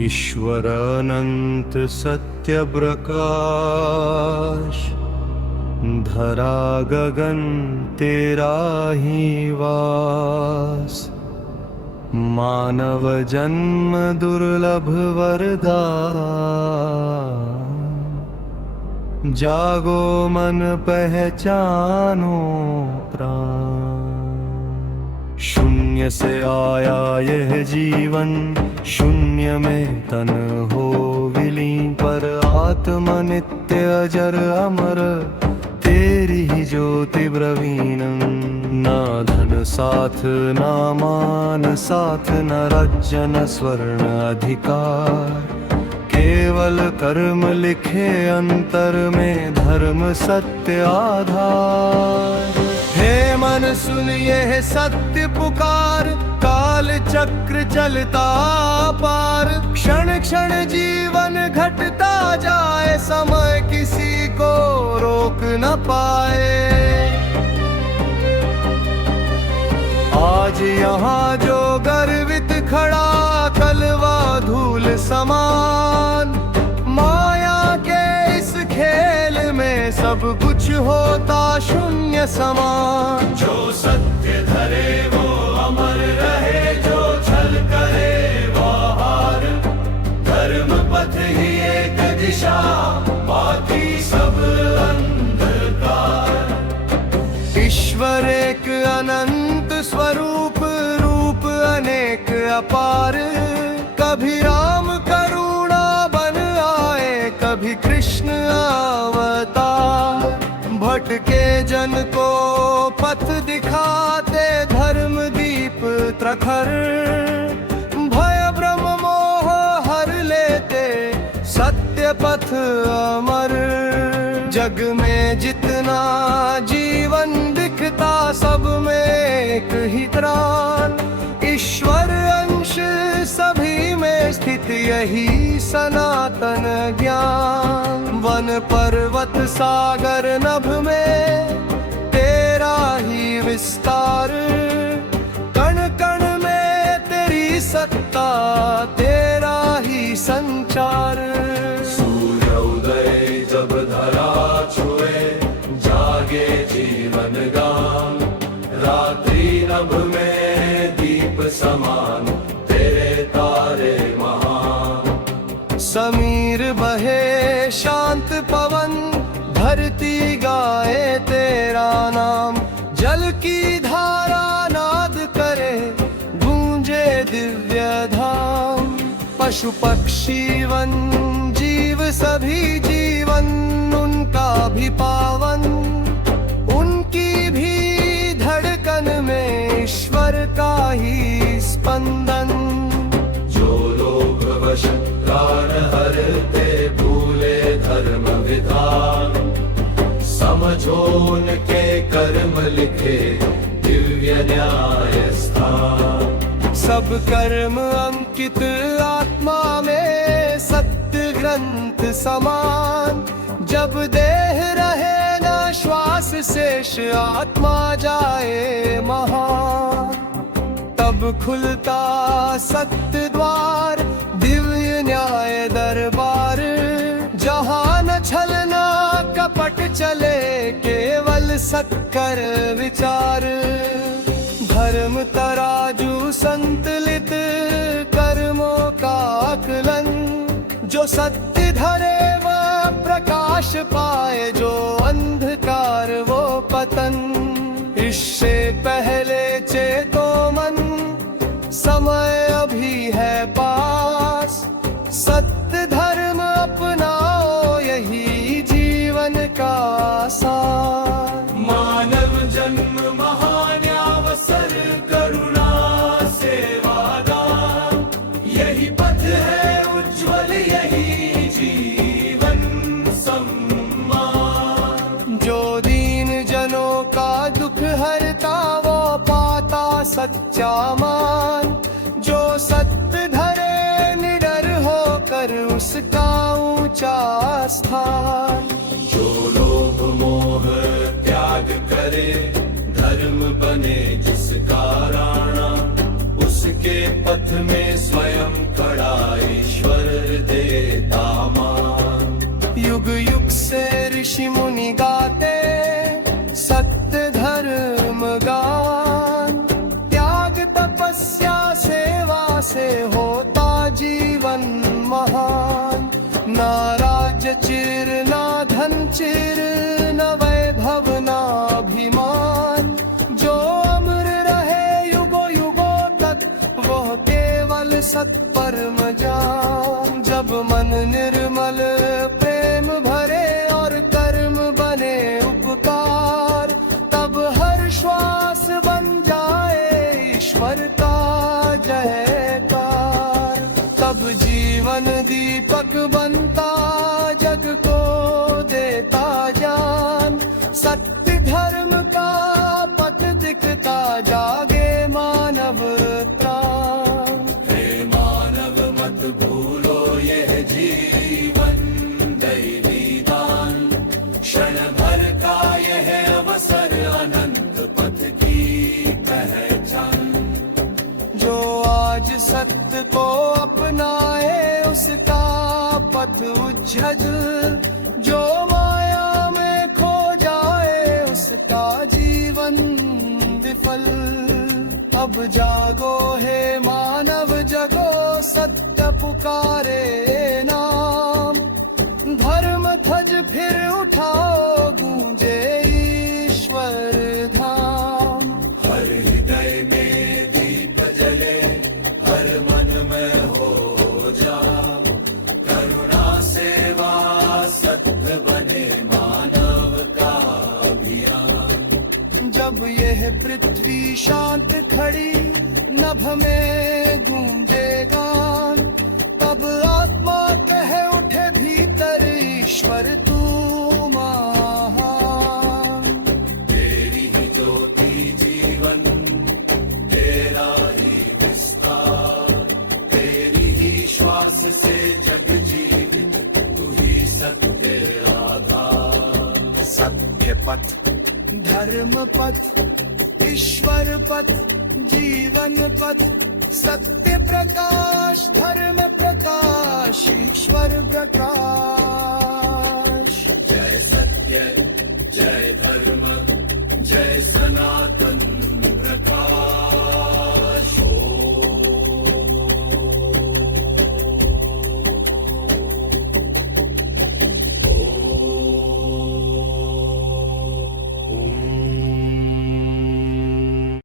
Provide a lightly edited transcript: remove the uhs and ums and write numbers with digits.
ईश्वर अनंत सत्य प्रकाश, धरा गगन तेरा ही वास। मानव जन्म दुर्लभ वरदान, जागो मन पहचानो प्राण। शून्य से आया यह जीवन, शून्य में तन हो विलीन, पर आत्मा नित्य अजर अमर, तेरी ही ज्योति ब्रवीण। ना धन साथ ना मान साथ, न राज्य न स्वर्ण अधिकार, केवल कर्म लिखे अंतर में, धर्म सत्य आधार। हे मन सुन यह सत्य पुकार, काल चक्र चलता पार। क्षण क्षण जीवन घटता जाए, समय किसी को रोक न पाए। आज यहाँ जो गर्वित खड़ा, कल वह धूल समान। माया के इस खेल में सब कुछ होता शून्य समान। जो सत्य धरे वो अमर रहे, जो छल करे वो हार। धर्म पथ ही एक दिशा, बाकी सब अंधकार। ईश्वर एक अनंत स्वरूप, रूप अनेक अपार। कभी राम करुणा बन आए, कभी कृष्ण अवतार। भटके जन को पथ दिखाते, धर्म दीप प्रखर। भय भ्रम मोह हर लेते, सत्य पथ अमर। जग में जितना जीवन दिखता, सब में एक ही त्राण। ईश्वर अंश सभी में स्थित, यही सनातन ज्ञान। वन पर्वत सागर नभ में तेरा ही विस्तार। कण कण में तेरी सत्ता, तेरा ही संचार। सूर्य उदय जब धरा छुए, जागे जीवन गान। रात्रि नभ में दीप समान, तेरे तारे महान। समीर बहे शांत पवन, धरती गाए तेरा नाम। जल की धारा नाद करे, गूंजे दिव्य धाम। पशु पक्षी वन जीव सभी जीवन, उनका भी पावन। उनकी भी धड़कन में ईश्वर का ही स्पंदन। जो लोग वश प्राण हरते, भूले धर्म विधान। समझो उनके कर्म लिखे, दिव्य न्याय स्थान। सब कर्म अंकित आत्मा में, सत्य ग्रंथ समान। जब देह रहे न श्वास शेष, आत्मा जाए महान। तब खुलता सत्य द्वार, दिव्य न्याय दरबार। जहाँ न छलना कपट चले, केवल सत्कर विचार। धर्म तराजू संतुलित, कर्मों का आकलन। जो सत्य धरे वह प्रकाश पाए, जो अंधकार वो पतन। इससे पहले चेतो मन, समय अभी है पास। सत्य धर्म अपनाओ, यही जीवन का सार। मानव जन्म महान अवसर, करुणा सेवादान। यही पथ है उज्ज्वल, यही जीवन सम्मान। जो दीन जनों का दुख हरता, वो पाता सच्चा मान। जो सत्य धरे निडर होकर, उसका ऊंचा स्थान। जो लोभ मोह त्याग करे, धर्म बने जिसका राणा। उसके पथ में स्वयं खड़ा ईश्वर। चिर न वैभव न अभिमान, जो अमर रहे युगों युगों तक वह केवल सत परम जान। जब मन निर्मल प्रेम भरे और कर्म बने उपकार, तब हर श्वास बन जाए ईश्वर का जयकार। तब जीवन दीपक बनता जग को देता ज्ञान, सत्य धर्म का पथ दिखता जागे मानव प्राण। हे मानव मत भूलो यह जीवन दैवी दान, क्षण भर का यह अवसर अनंत पथ की पहचान। जो आज सत्य को अपनाए उसका पथ उज्जवल, जो माया में खो जाए उसका जीवन विफल। अब जागो हे मानव जगो, सत्य पुकारे नाम, धर्म ध्वज फिर उठाओ गूंजे ईश्वर धाम। हर हृदय में दीप जले, हर मन में हो जा, करुणा सेवा सत्य बने मानव का अभियान। जब यह पृथ्वी शांत खड़ी नभ में गूंजे गान, तब आत्मा कह उठे भीतर ईश्वर तू महान। तेरी ही ज्योति जीवन, तेरा ही विस्तार, तेरी ही श्वास से जग जीवित, तू ही सत्य आधार। सत्य पथ धर्म पथ ईश्वर पथ जीवन पथ, सत्य प्रकाश धर्म प्रकाश ईश्वर प्रकाश। जय सत्य जय धर्म जय सनातन।